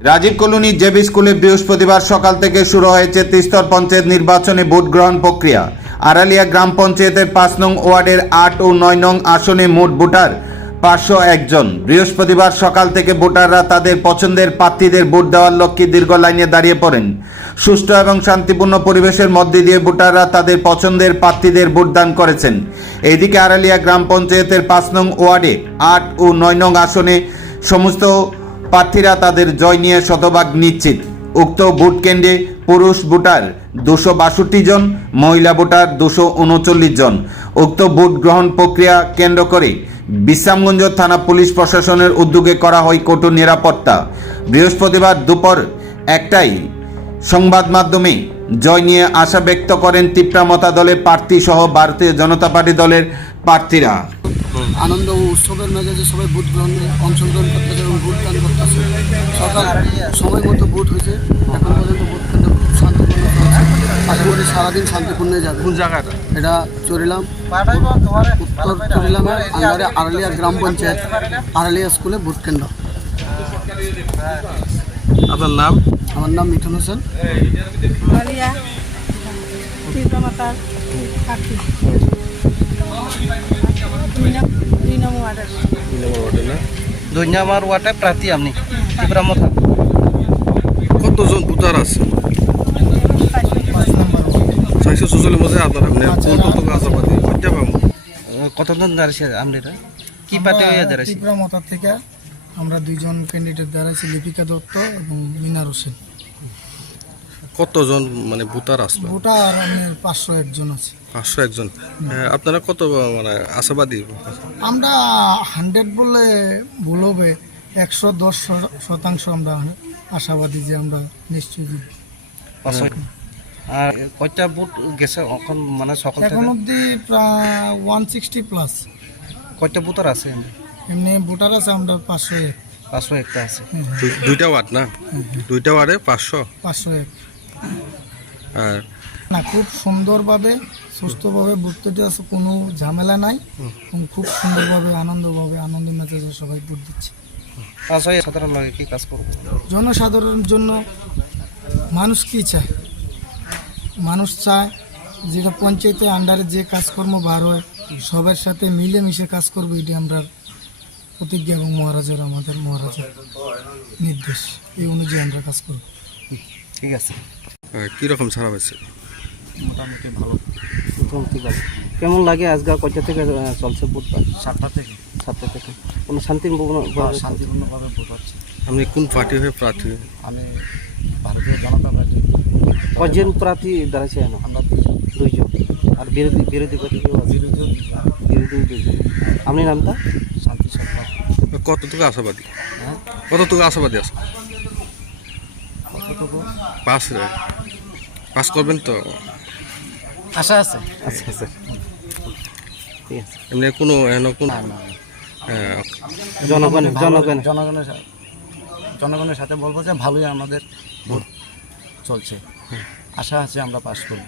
Rajib colony JB স্কুলে বৃহস্পতিবার সকাল থেকে শুরু হয়েছে ত্রিস্তর পঞ্চায়েত নির্বাচনে ভোট গ্রহণ প্রক্রিয়া। আড়ালিয়া গ্রাম পঞ্চায়েতের ৫ নং ওয়ার্ডের ৮ ও ৯ নং আসনে মোট ভোটার ৫০১ জন। বৃহস্পতিবার সকাল থেকে ভোটাররা তাদের পছন্দের প্রার্থীদের ভোট দেওয়ার লক্ষ্যে দীর্ঘ লাইনে দাঁড়িয়ে পড়েন। সুষ্ঠু এবং শান্তিপূর্ণ পরিবেশের মধ্যে দিয়ে ভোটাররা তাদের পছন্দের প্রার্থীদের ভোটদান করেছেন। এইদিকে আড়ালিয়া গ্রাম পঞ্চায়েতের ৫ নং ওয়ার্ডে ৮ ও ৯ নং আসনে সমস্ত প্রার্থীরা তাদের জয় নিয়ে শতভাগ নিশ্চিত। উক্ত ভোট কেন্দ্রে পুরুষ ভোটার ২৬২ জন, মহিলা ভোটার ২৩৯ জন। উক্ত ভোট গ্রহণ প্রক্রিয়া কেন্দ্র করে বিশ্রামগঞ্জ থানা পুলিশ প্রশাসনের উদ্যোগে করা হয় কঠোর নিরাপত্তা। বৃহস্পতিবার দুপুর ১টায় সংবাদ মাধ্যমে জয় নিয়ে আশা ব্যক্ত করেন তিপ্রামতা দলের প্রার্থী সহ ভারতীয় জনতা পার্টি দলের প্রার্থীরা। আনন্দ ও উৎসবের মেজাজে সবাই ভোট গ্রহণে অংশগ্রহণ করতেছে এবং ভোটদান করতেছে। সকাল সময় মতো ভোট হয়েছে, এখন পর্যন্ত ভোট কেন্দ্র খুব শান্তিপূর্ণ চলছে। আশা করি সারাদিন শান্তিপূর্ণে যাবে। কোন জায়গাটা? এটা চরিলাম, উত্তর চরিলামের আন্ডারে আড়ালিয়া গ্রাম পঞ্চায়েত আড়ালিয়া স্কুলে ভোট কেন্দ্র। আপনার নাম? আমার নাম মিঠুন হোসেন। দুই নম্বর ওয়ার্ডে প্রার্থী আপনি ত্রিপুরামতা। কতজন ভোটার আছে? ৪৪৪ মধ্যে আপনারা কোন আশাবাদী কয়টা পাবো? কতজন দাঁড়িয়েছে আপনারা? কি পার্টি হয়ে দাঁড়িয়েছে? ত্রিপুরামতা থেকে আমরা দুইজন ক্যান্ডিডেট দাঁড়াইছি, লিপিকা দত্ত এবং মিনার হোসেন। কতজন মানে ভোটার আসলো? ভোটার আমাদের ৫০১ জন আছে। ৫০১ জন। আপনারা কত মানে আশাবাদী? আমরা 100 বলে ভুল হবে, ১১০% আমরা আশাবাদী যে আমরা নিশ্চয়ই জিতব। আর কয়টা ভোট গেছে এখন মানে সকাল থেকে? এখন অবধি প্রায় 160+। কয়টা ভোটার আছে? এমনি ভোটার আছে আমরা ৫০১। ৫০১টা আছে। দুইটা ওয়ার্ড না? দুইটা ওয়ার্ডে ৫০০। ৫০১ আর না, খুব সুন্দরভাবে সুস্থভাবে ভোটটি আছে, কোনো ঝামেলা নাই এবং খুব সুন্দরভাবে আনন্দ মেজাজে সবাই ভোট দিচ্ছে। সাধারণ লাগে কি কাজ করবো জনসাধারণের জন্য মানুষ কি চায়? মানুষ চায় যেটা পঞ্চায়েতের আন্ডারে যে কাজকর্ম বার হয় সবার সাথে মিলেমিশে কাজ করবো, এটি আমরা প্রতিজ্ঞা এবং আমাদের মহারাজের নির্দেশ, এই অনুযায়ী আমরা কাজ করব। ঠিক আছে। কীরকম ছাড়া হয়েছে? মোটামুটি ভালো। মোটামুটি ভালো। কেমন লাগে আজকে কয়টা থেকে চলছে ভোটটা? 7টা থেকে। কোনো শান্তিপূর্ণভাবে ভোট হচ্ছে। আপনি কোন পার্টি হয়ে প্রার্থী? আমি ভারতীয় জনতা পার্টি। কজন প্রার্থী দাঁড়াইছে? আমরা দুইজন। আর বিরোধী পার্টি কেউ আছে? বিরোধী দুইজন। আপনি নামটা? শান্তি সরকার। কতটুকু আশাবাদী? কতটুকু আশাবাদী আছে? পাস করবেন তো? আশা আছে। আচ্ছা ঠিক আছে। এমনি কোনো জনগণের সাথে বলবো যে ভালোই আমাদের ভোট চলছে। আশা আছে আমরা পাস করব।